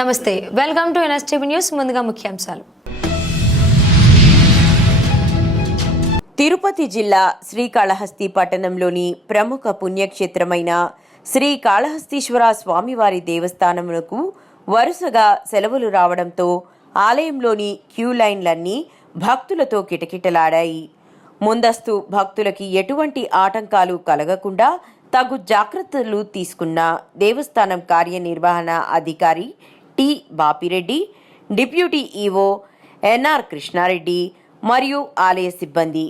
నమస్తే, welcome to NSTV news. ముందుగా ముఖ్యాంశాలు. తిరుపతి జిల్లా శ్రీకాళహస్తి పట్టణంలోని ప్రముఖ పుణ్యక్షేత్రమైన శ్రీకాళహస్తీశ్వర స్వామివారి దేవస్థానమునకు వరుసగా సెలవులు రావడంతో ఆలయంలోని క్యూ లైన్లన్నీ భక్తులతో కిటకిటలాడాయి. ముందస్తు భక్తులకి ఎటువంటి ఆటంకాలు కలగకుండా తగు జాగ్రత్తలు తీసుకున్న దేవస్థానం కార్యనిర్వహణ అధికారి T Bapireddy, deputy EO NR Krishnareddy మరియు ఆలయ సిబ్బంది.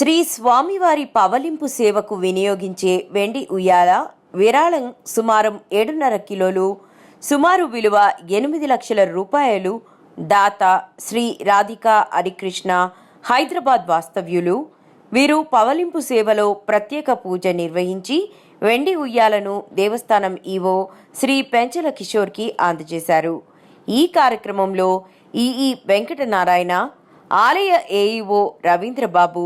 శ్రీ స్వామివారి పవలింపు సేవకు వినియోగించే వెండి ఉయ్యాల విరాళం సుమారు 7.5 కిలోలు, సుమారు విలువ 8 లక్షల రూపాయలు దాత శ్రీ రాధికా హరికృష్ణ, హైదరాబాద్ వాస్తవ్యులు. వీరు పవలింపు సేవలో ప్రత్యేక పూజ నిర్వహించి వెండి ఉయ్యాలను దేవస్థానం ఈవో శ్రీ పెంచల కిషోర్కి అందజేశారు. ఈ కార్యక్రమంలో ఈఈ వెంకటనారాయణ, ఆలయ ఏఈఓ రవీంద్రబాబు,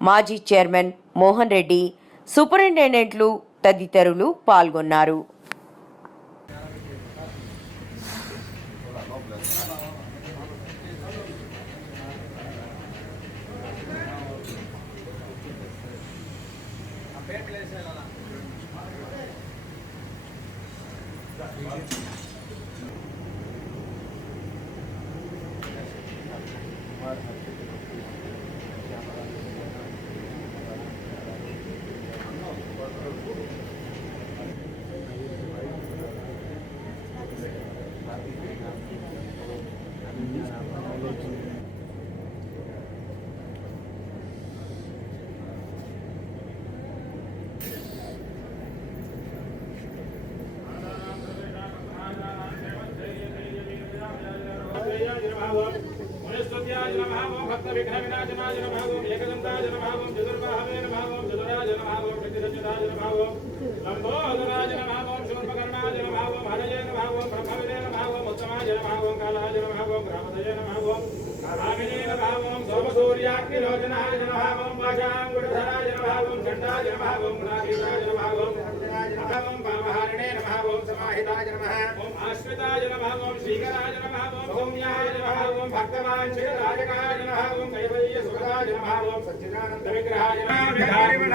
మాజీ చైర్మన్ మోహన్ రెడ్డి, సూపరింటెండెంట్లు తదితరులు పాల్గొన్నారు.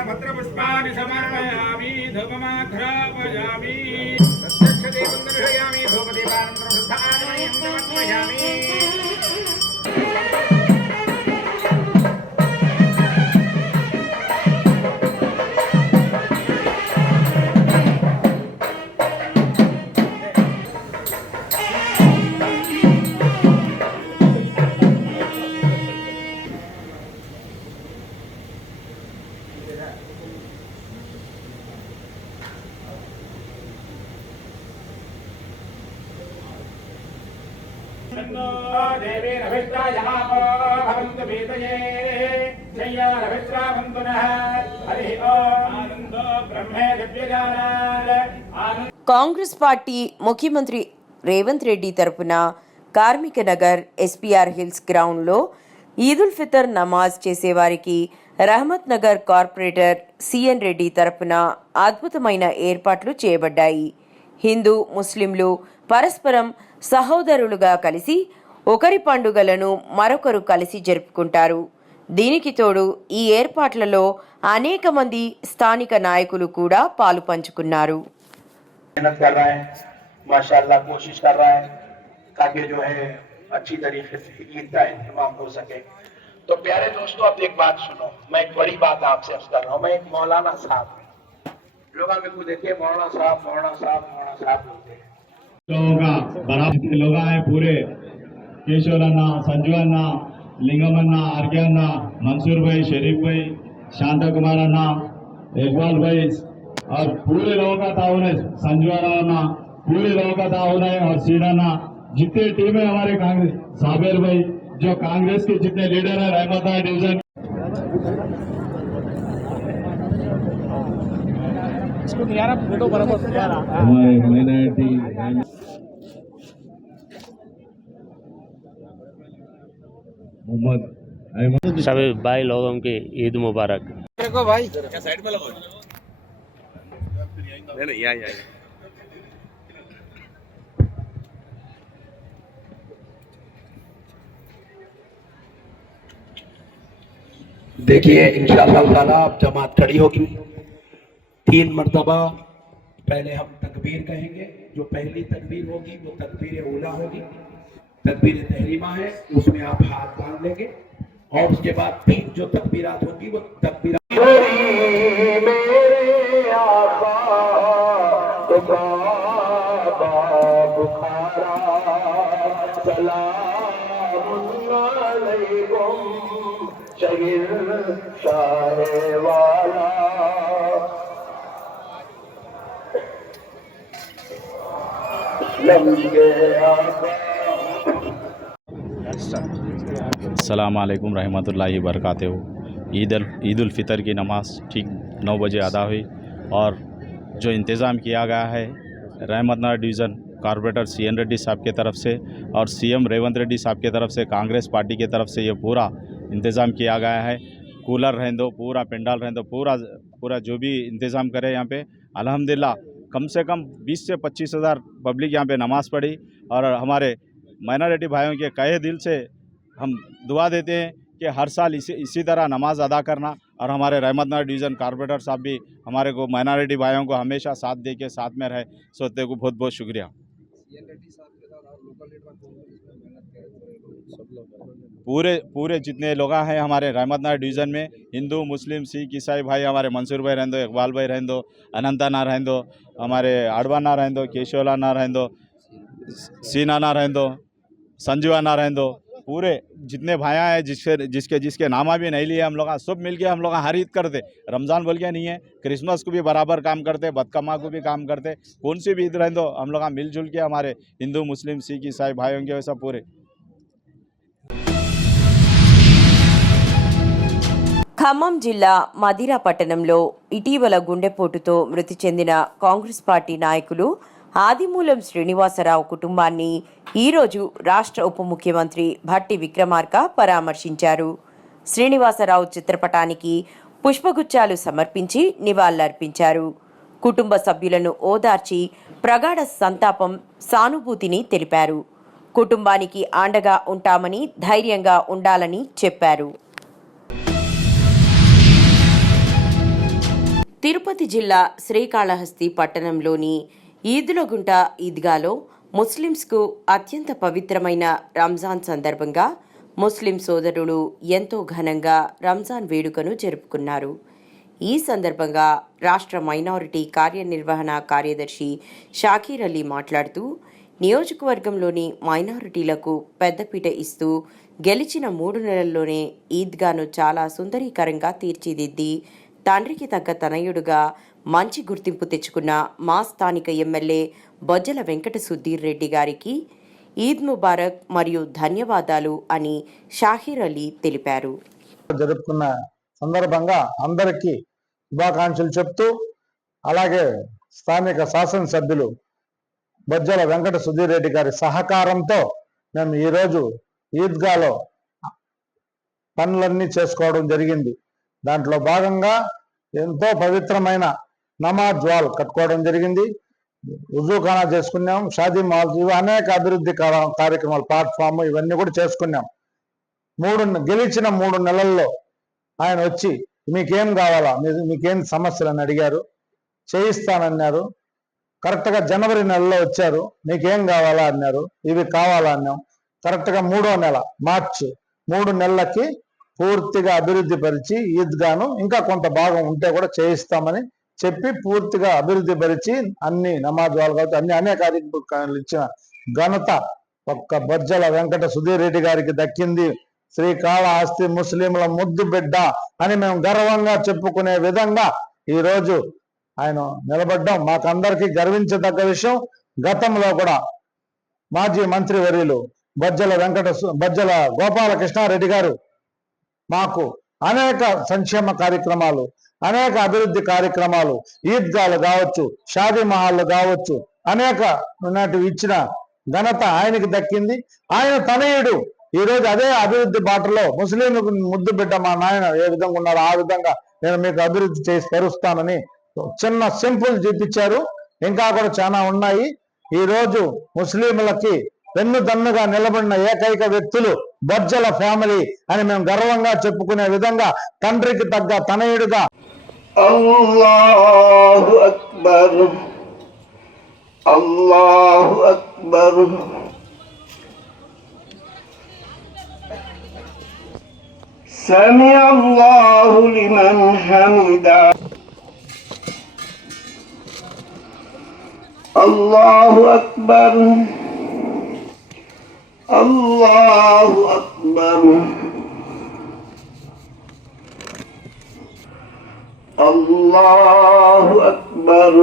भद्रपुष्पाणि समर्पयामि धूपमाघ्रापयामि प्रत्यक्षदेवं दर्शयामि धूपदीपानन्तरं शुद्धात्मयं समर्पयामि కాంగ్రెస్ పార్టీ ముఖ్యమంత్రి రేవంత్ రెడ్డి తరపున కార్మిక నగర్ ఎస్పీఆర్ హిల్స్ గ్రౌండ్లో ఈదుల్ ఫితర్ నమాజ్ చేసేవారికి రహమత్ నగర్ కార్పొరేటర్ సిఎన్ రెడ్డి తరపున అద్భుతమైన ఏర్పాట్లు చేయబడ్డాయి. హిందూ ముస్లింలు పరస్పరం సహోదరులుగా కలిసి ఒకరి పండుగలను మరొకరు కలిసి జరుపుకుంటారు. దీనికి తోడు ఈ ఏర్పాట్లలో అనేక మంది స్థానిక నాయకులు కూడా పాలు పంచుకున్నారు. मेहनत कर रहा है, माशाल्लाह कोशिश कर रहा है ताकि जो है अच्छी तरीके से ईद का इंतजाम हो सके। तो प्यारे दोस्तों, अब एक बात सुनो, मैं एक बड़ी बात आपसे अर्ज कर रहा हूँ। मैं एक मौलाना साहब लोग मेरे को देखिए, मौलाना साहब लोग आए पूरे केशव अन्ना, संजू अन्ना, लिंगम अन्ना, आर्य अन्ना, मंसूर भाई, शरीफ भाई, शांता कुमार अन्ना, इकबाल भाई और पूरे लोगों का ताउन है, संजू अन्ना, पूरे लोगों का ताउन है और सीडाना जितने टीम है हमारे कांग्रेस, साबिर भाई जो कांग्रेस के जितने लीडर है, रहमत डिवीजन हमारे माइनॉरिटी मोहम्मद सभी भाई लोगों की ईद मुबारक। देखो भाई साइड में लगाओ। नहीं यहाँ देखिए इंशाअल्लाह ताला अब जमात खड़ी होगी। 3 मरतबा पहले हम तकबीर कहेंगे। जो पहली तकबीर होगी वो तकबीर ऊला होगी, तकबीर तहरीमा है, उसमें आप हाथ बांध लेंगे और उसके बाद 3 जो तकबीरात होगी वो तकबीर अस्सलाम वालेकुम रहमतुल्लाहि बरकातहू। ईद उल फितर की नमाज़ ठीक 9 बजे अदा हुई और जो इंतज़ाम किया गया है Rahmat Nagar division corporator CN Reddy साहब के तरफ से और सीएम रेवंत रेड्डी साहब के तरफ से कांग्रेस पार्टी की तरफ से ये पूरा इंतज़ाम किया गया है। कूलर रहने दो, पूरा पेंडाल रहने दो, पूरा जो भी इंतज़ाम करे यहाँ पे अल्हम्दुलिल्लाह कम से कम 20 से 25 हज़ार पब्लिक यहाँ पे नमाज़ पढ़ी और हमारे माइनॉरिटी भाइयों के कहे दिल से हम दुआ देते हैं कि हर साल इसी तरह नमाज अदा करना और हमारे रहमतनगर डिवीज़न कॉर्पोरेटर साहब भी हमारे को माइनॉरिटी भाइयों को हमेशा साथ दे के साथ में रहे। सोते को बहुत बहुत शुक्रिया। पूरे जितने लोग हैं हमारे रहमतनगर डिवीज़न में हिंदू मुस्लिम सिख ईसाई भाई, हमारे मंसूर भाई रहने दो, इकबाल भाई रहने दो, अनंता ना रहने दो, हमारे आडवा ना रहने दो, केशवला ना रहने दो, सीना ना रहने दो, संजुआ ना रहने दो, पूरे जितने भाइयाँ हैं जिसके नामा भी नहीं लिए हम लोग सब मिल के हम लोग हर ईद करते। रमज़ान बोल के नहीं है, क्रिसमस को भी बराबर काम करते, बदकमा को भी काम करते, कौन सी भी ईद रहने दो हम लोग मिलजुल के हमारे हिंदू मुस्लिम सिख ईसाई भाइयों के वैसा पूरे ఖమ్మం జిల్లా మదిరా పట్టణంలో ఇటీవల గుండెపోటుతో మృతి చెందిన కాంగ్రెస్ పార్టీ నాయకులు ఆదిమూలం శ్రీనివాసరావు కుటుంబాన్ని ఈరోజు రాష్ట్ర ఉప ముఖ్యమంత్రి భట్టి విక్రమార్క పరామర్శించారు. శ్రీనివాసరావు చిత్రపటానికి పుష్పగుచ్చాలు సమర్పించి నివాళులర్పించారు. కుటుంబ సభ్యులను ఓదార్చి ప్రగాఢ సంతాపం, సానుభూతిని తెలిపారు. కుటుంబానికి అండగా ఉంటామని, ధైర్యంగా ఉండాలని చెప్పారు. తిరుపతి జిల్లా శ్రీకాళహస్తి పట్టణంలోని ఈదులగుంట ఈద్గాలో ముస్లింస్కు అత్యంత పవిత్రమైన రంజాన్ సందర్భంగా ముస్లిం సోదరులు ఎంతో ఘనంగా రంజాన్ వేడుకను జరుపుకున్నారు. ఈ సందర్భంగా రాష్ట్ర మైనారిటీ కార్యనిర్వహణ కార్యదర్శి షాకీర్ అలీ మాట్లాడుతూ, నియోజకవర్గంలోని మైనారిటీలకు పెద్దపీట ఇస్తూ గెలిచిన 3 నెలల్లోనే ఈద్గాను చాలా సుందరీకరంగా తీర్చిదిద్ది తండ్రికి తగ్గ తనయుడుగా మంచి గుర్తింపు తెచ్చుకున్న మా స్థానిక ఎమ్మెల్యే బొజ్జల వెంకట సుధీర్ రెడ్డి గారికి ఈద్ ముబారక్ మరియు ధన్యవాదాలు అని షాకీర్ అలీ తెలిపారు. జరుపుకున్న సందర్భంగా అందరికీ శుభాకాంక్షలు చెప్తూ, అలాగే స్థానిక శాసనసభ్యులు బొజ్జల వెంకట సుధీర్ రెడ్డి గారి సహకారంతో మేము ఈరోజు ఈద్గాలో పనులన్నీ చేసుకోవడం జరిగింది. దాంట్లో భాగంగా ఎంతో పవిత్రమైన నమాజ్ వాల్ కట్టుకోవడం జరిగింది. ఉజూఖానా చేసుకున్నాం, షాదీ మాల్స్, ఇవి అనేక అభివృద్ధి కార్యక్రమాలు, ప్లాట్ఫామ్ ఇవన్నీ కూడా చేసుకున్నాం. గెలిచిన 3 నెలల్లో ఆయన వచ్చి మీకేం కావాలా, మీకేం సమస్యలు అని అడిగారు. చేయిస్తానన్నారు. కరెక్ట్గా జనవరి నెలలో వచ్చారు. మీకేం కావాలా అన్నారు. ఇవి కావాలా అన్నాం. కరెక్ట్గా 3వ నెల మార్చి 3 నెలలకి పూర్తిగా అభివృద్ధి పరిచి ఈద్గాను ఇంకా కొంత భాగం ఉంటే కూడా చేయిస్తామని చెప్పి పూర్తిగా అభివృద్ధి పరిచి అన్ని నమాజ్ వాళ్ళు కాబట్టి అన్ని అనేక కార్యక్రమాలు ఇచ్చిన ఘనత ఒక్క బొజ్జల వెంకట సుధీర్ రెడ్డి గారికి దక్కింది. శ్రీకాళహస్తి ముస్లింల ముద్దు బిడ్డ అని మేము గర్వంగా చెప్పుకునే విధంగా ఈరోజు ఆయన నిలబడ్డం మాకందరికీ గర్వించదగ్గ విషయం. గతంలో కూడా మాజీ మంత్రివర్యులు బొజ్జల గోపాలకృష్ణారెడ్డి గారు మాకు అనేక సంక్షేమ కార్యక్రమాలు, అనేక అభివృద్ధి కార్యక్రమాలు, ఈద్గాలు కావచ్చు, షాదీ మహల్లు కావచ్చు, అనేక ఇచ్చిన ఘనత ఆయనకి దక్కింది. ఆయన తనయుడు ఈరోజు అదే అభివృద్ధి బాటలో ముస్లింలకు ముద్దు బిడ్డ మా నాయన ఏ విధంగా ఉన్నారో ఆ విధంగా నేను మీకు అభివృద్ధి చేసి పరుస్తానని చిన్న సింపుల్ చూపించారు. ఇంకా కూడా చాలా ఉన్నాయి. ఈరోజు ముస్లింలకి వెన్నుదన్నుగా నిలబడిన ఏకైక వ్యక్తులు బొజ్జల ఫ్యామిలీ అని మేము గర్వంగా చెప్పుకునే విధంగా తండ్రికి తగ్గ తనయుడుగా అల్లాహు అక్బర్, అల్లాహు అక్బర్, సమీ అల్లాహు లిమన్ హమిదా, అల్లాహు అక్బర్, అల్లాహు అక్బర్, అల్లాహు అక్బర్.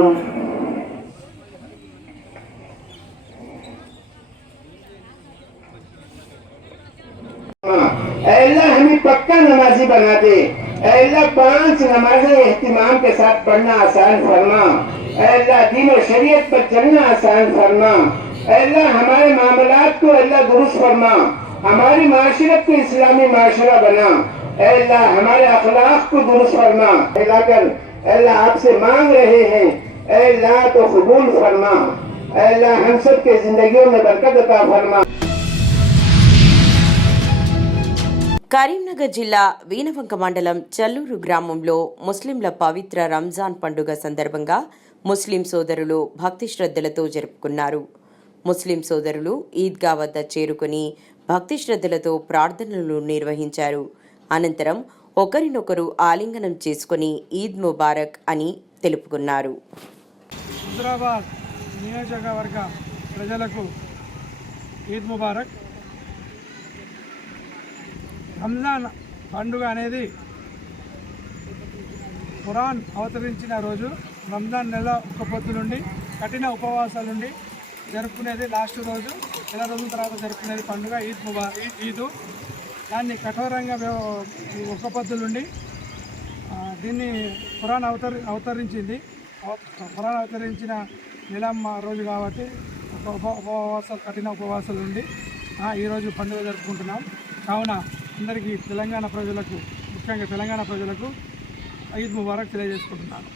अल्लाह हमें पक्का नमाजी बना दे। अल्लाह 5 नमाजें एहतिमाम के साथ पढ़ना आसान फरमा। अल्लाह दीन और शरीयत पर चलना आसान फरमा। अल्लाह हमारे मामलात को अल्लाह दुरुस्त फरमा। हमारी माशरत को इस्लामी माशरा बना। अल्लाह हमारे अखलाक को दुरुस्त फरमा। अल्लाह आपसे मांग रहे हैं, अल्लाह तो कबूल फरमा। अल्लाह हम सब के जिंदगियों में बरकत अता फरमा। కరీంనగర్ జిల్లా వీనవంక మండలం చల్లూరు గ్రామంలో ముస్లింల పవిత్ర రంజాన్ పండుగ సందర్భంగా ముస్లిం సోదరులు భక్తి శ్రద్ధలతో జరుపుకున్నారు. ముస్లిం సోదరులు ఈద్గా వద్ద చేరుకుని భక్తి శ్రద్ధలతో ప్రార్థనలు నిర్వహించారు. అనంతరం ఒకరినొకరు ఆలింగనం చేసుకుని ఈద్ ముబారక్ అని తెలుపుకున్నారు. హైదరాబాద్ నియోజకవర్గ ప్రజలకు ఈద్ ముబారక్. రంజాన్ పండుగ అనేది ఖురాన్ అవతరించిన రోజు. రంజాన్ నెల ఒక్క పొద్దు నుండి కఠిన ఉపవాసాల నుండి జరుపుకునేది లాస్ట్ రోజు. నెల రోజుల తర్వాత జరుపుకునేది పండుగ ఈద్ దాన్ని కఠోరంగా ఒక్క పొద్దు నుండి దీన్ని ఖురాన్ అవతరించింది. ఖురాన్ అవతరించిన నెలమ్మ రోజు కాబట్టి ఉపవాసాలు కఠిన ఉపవాసాలు ఉండి ఈరోజు పండుగ జరుపుకుంటున్నాం. కావున అందరికీ తెలంగాణ ప్రజలకు, ముఖ్యంగా తెలంగాణ ప్రజలకు ఈద్ ముబారక్ తెలియజేసుకుంటున్నాను.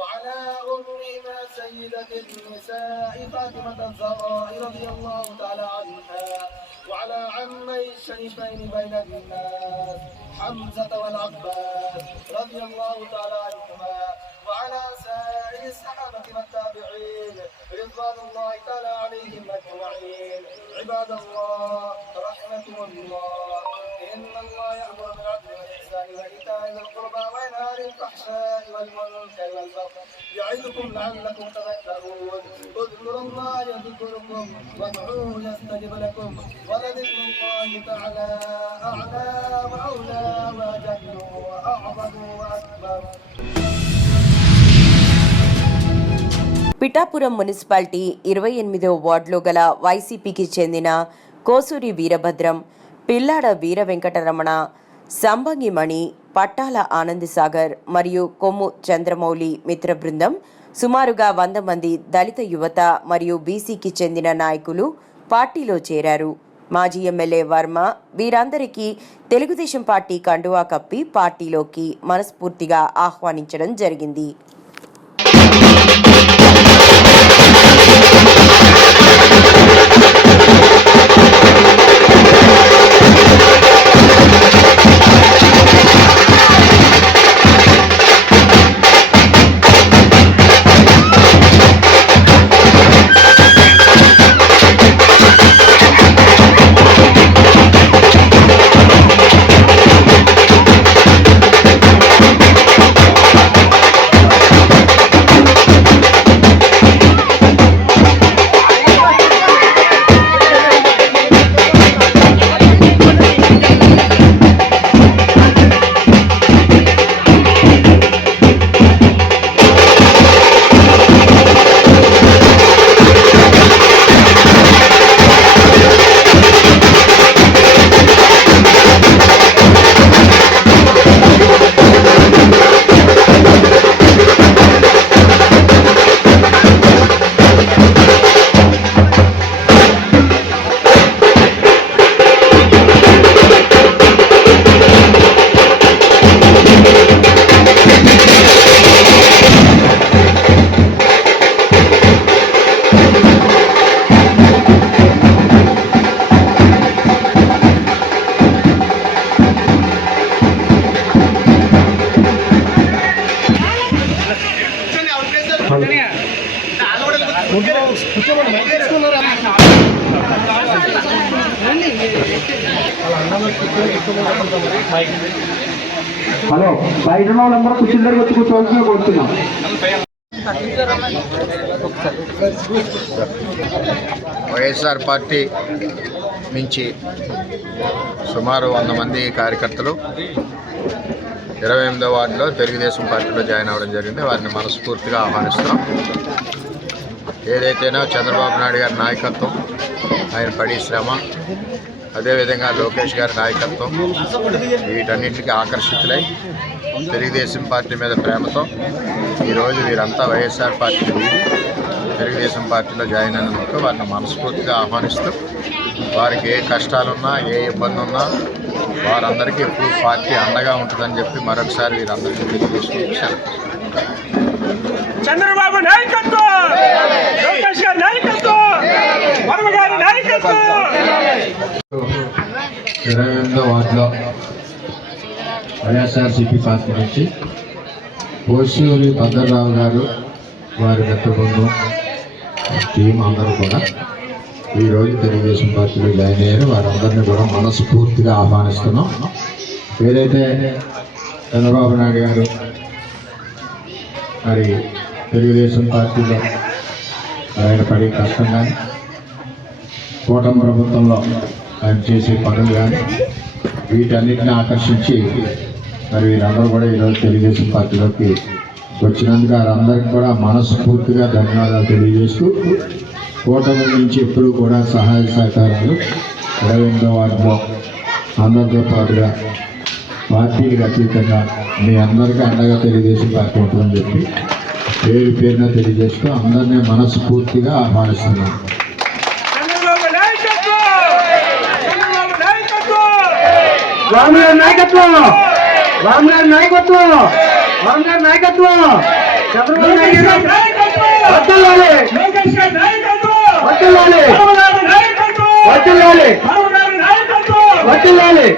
وعلى أمهما سيدة النساء فاطمة الزهراء رضي الله تعالى عنها وعلى عمي الشريفين بين الناس حمزة والعباس رضي الله تعالى عنهما وعلى سائر الصحابة والتابعين رضوان الله تعالى عليهم أجمعين. عباد الله رحمكم الله، إن الله يأمر بالعدل والإحسان وإيتاء ذي القربى وينهى عن الفحشاء والمنكر والبغي يعظكم لعلكم تذكرون. اذكروا الله يذكركم وادعوه يستجب لكم ولذكر الله تعالى أعلى وأولى وأجل وأعظم وأكبر. పిఠాపురం మున్సిపాలిటీ 28వ వార్డులో గల వైసీపీకి చెందిన కోసూరి వీరభద్రం, పిల్లాడ వీర వెంకటరమణ, సంబంగిమణి, పట్టాల ఆనందసాగర్ మరియు కొమ్ము చంద్రమౌళి మిత్ర బృందం సుమారుగా 100 మంది దళిత యువత మరియు బీసీకి చెందిన నాయకులు పార్టీలో చేరారు. మాజీ ఎమ్మెల్యే వర్మ వీరందరికీ తెలుగుదేశం పార్టీ కండువా కప్పి పార్టీలోకి మనస్ఫూర్తిగా ఆహ్వానించడం జరిగింది. హలో, బయట ఉన్న వాళ్ళందరూ కూర్చుని దగ్గర వచ్చి కూర్చోవాల్సిందిగా కోరుతున్నాం. వైఎస్ఆర్ పార్టీ నుంచి సుమారు 100 మంది కార్యకర్తలు 28వ వార్డులో తెలుగుదేశం పార్టీలో జాయిన్ అవ్వడం జరిగింది. వారిని మనస్ఫూర్తిగా ఆహ్వానిస్తున్నాం. ఏదైతేనో చంద్రబాబు నాయుడు గారి నాయకత్వం, ఆయన పడి శ్రమ, అదేవిధంగా లోకేష్ గారి నాయకత్వం, వీటన్నింటికి ఆకర్షితులై తెలుగుదేశం పార్టీ మీద ప్రేమతో ఈరోజు వీరంతా వైఎస్ఆర్ పార్టీ వీడి తెలుగుదేశం పార్టీలో జాయిన్ అయినందుకు వారిని మనస్ఫూర్తిగా ఆహ్వానిస్తూ, వారికి ఏ కష్టాలున్నా, ఏ ఇబ్బంది ఉన్నా వారందరికీ ఎప్పుడు పార్టీ అండగా ఉంటుందని చెప్పి మరొకసారి వీరందరికీ తెలియజేసుకుంటున్నాను. చంద్రబాబు నాయకత్వం, లోకేష్ గారి నాయకత్వం, వర్మ గారి నాయకత్వం. 28వ వార్డులో వైఎస్ఆర్సీపీ పార్టీ నుంచి కోసూరి భద్రరావు గారు, వారి మిత్ర బృందం, టీం అందరూ కూడా ఈరోజు తెలుగుదేశం పార్టీలో జాయిన్ అయ్యారు. వారందరినీ కూడా మనస్ఫూర్తిగా ఆహ్వానిస్తున్నాం. ఏదైతే చంద్రబాబు నాయుడు గారు మరి తెలుగుదేశం పార్టీలో ఆయన పడే కష్టం కానీ, కూటమి ప్రభుత్వంలో ఆయన చేసే పనులు కానీ, వీటన్నిటిని ఆకర్షించి మరి వీరందరూ కూడా ఈరోజు తెలుగుదేశం పార్టీలోకి వచ్చినందుకు వారందరికీ కూడా మనస్ఫూర్తిగా ధన్యవాదాలు తెలియజేస్తూ కూటమి నుంచి ఎప్పుడూ కూడా సహాయ సహకారాలు 28వ వార్డులో అందరితో పాటుగా పార్టీలకు అతీతంగా మీ అందరికీ అండగా తెలుగుదేశం పార్టీ ఉంటుందని చెప్పి పేరు పేరున తెలియజేస్తూ అందరినీ మనస్ఫూర్తిగా ఆహ్వానిస్తున్నాను. రామగారి నాయకత్వం, రామగారి నాయకత్వం, రామగారి నాయకత్వం, చంద్రబాబు నాయుడు వర్ధిల్లాలి, వర్ధిల్లాలి, వర్ధిల్లాలి, వర్ధిల్లాలి.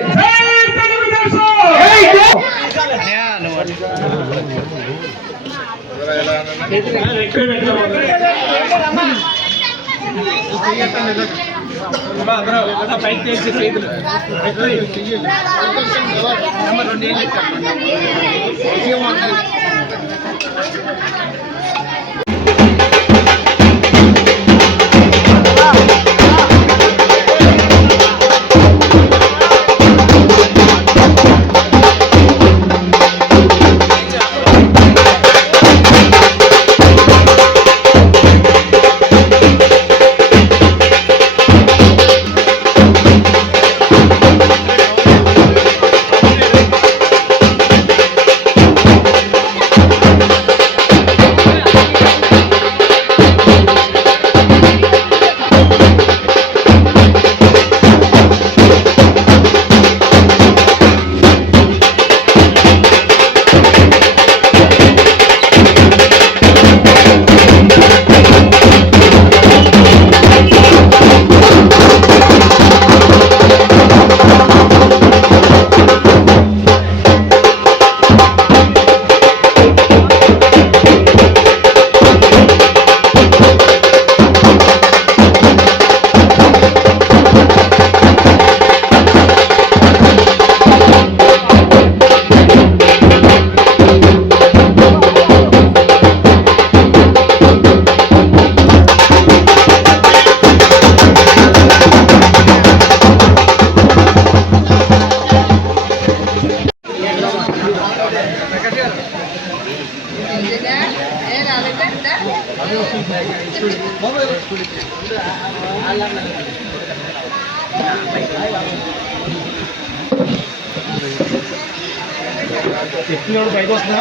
పైకి వస్తున్నా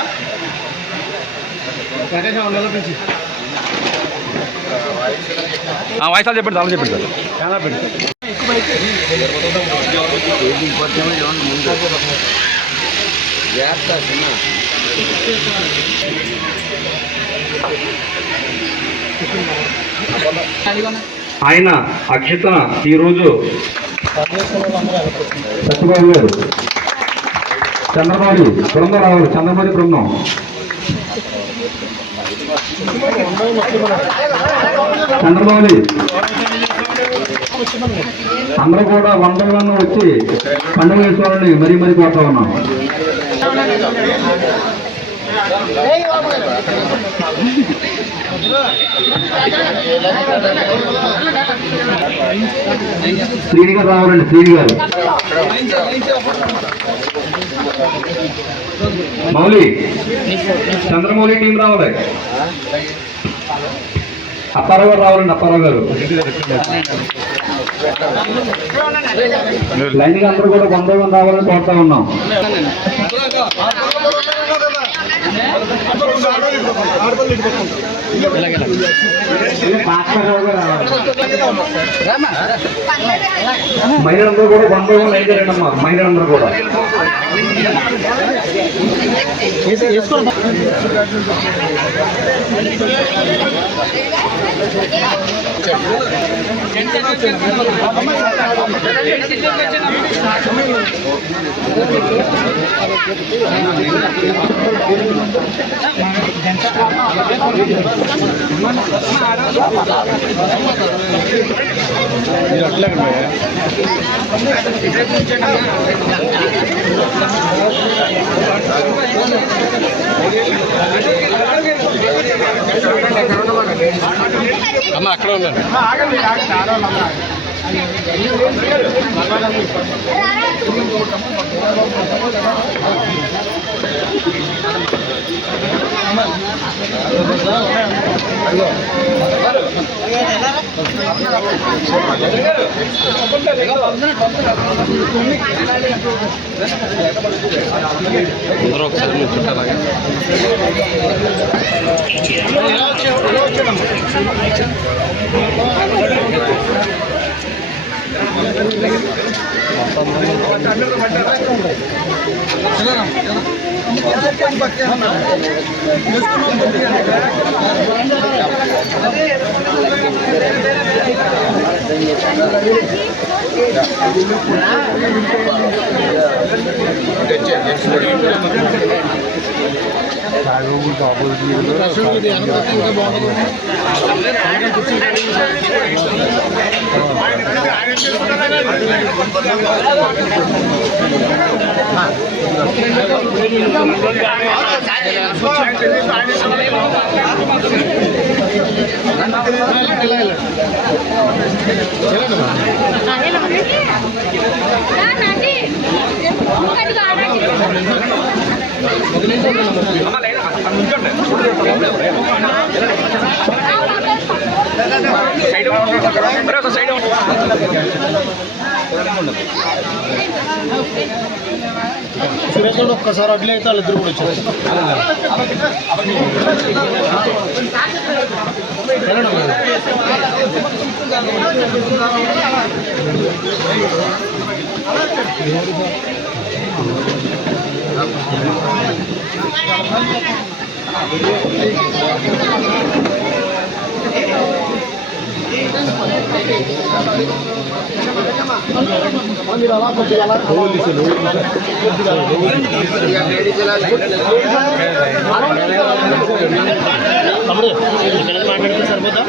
వాయిసాలు చెప్పండి, చాలా చెప్పండి సార్. చాలా పెట్టి ఆయన అక్షతన ఈరోజు సత్యబాబు గారు చంద్రబాబు బృందం రావాలి, చంద్రబాబు బృందం చంద్రబాబు అందరూ కూడా వందలను వచ్చి పండుగ చేసుకోవాలని మరీ మరీ కోరుతా ఉన్నాం. శ్రీని గారు రావాలండి, శ్రీని గారు మౌలి చంద్రమౌళి టీం రావాలి, అప్పారావు గారు రావాలండి, అప్పారావు గారు లైన్గా అందరూ కూడా బంధువులు రావాలని కోరుతా ఉన్నాం. మహిళలందరూ కూడా బంధువులు అయిపోయారమ్మా, మహిళలందరూ కూడా అమ్మ అక్కడ ఉండండి. Come on. అందరూ ఒకసారి మీరు చుట్టాలాగా ఒక్కసారి అడ్లీ అయితే వాళ్ళిద్దరు కూడా వచ్చారు. మాట్లాడితే సరిపోతా.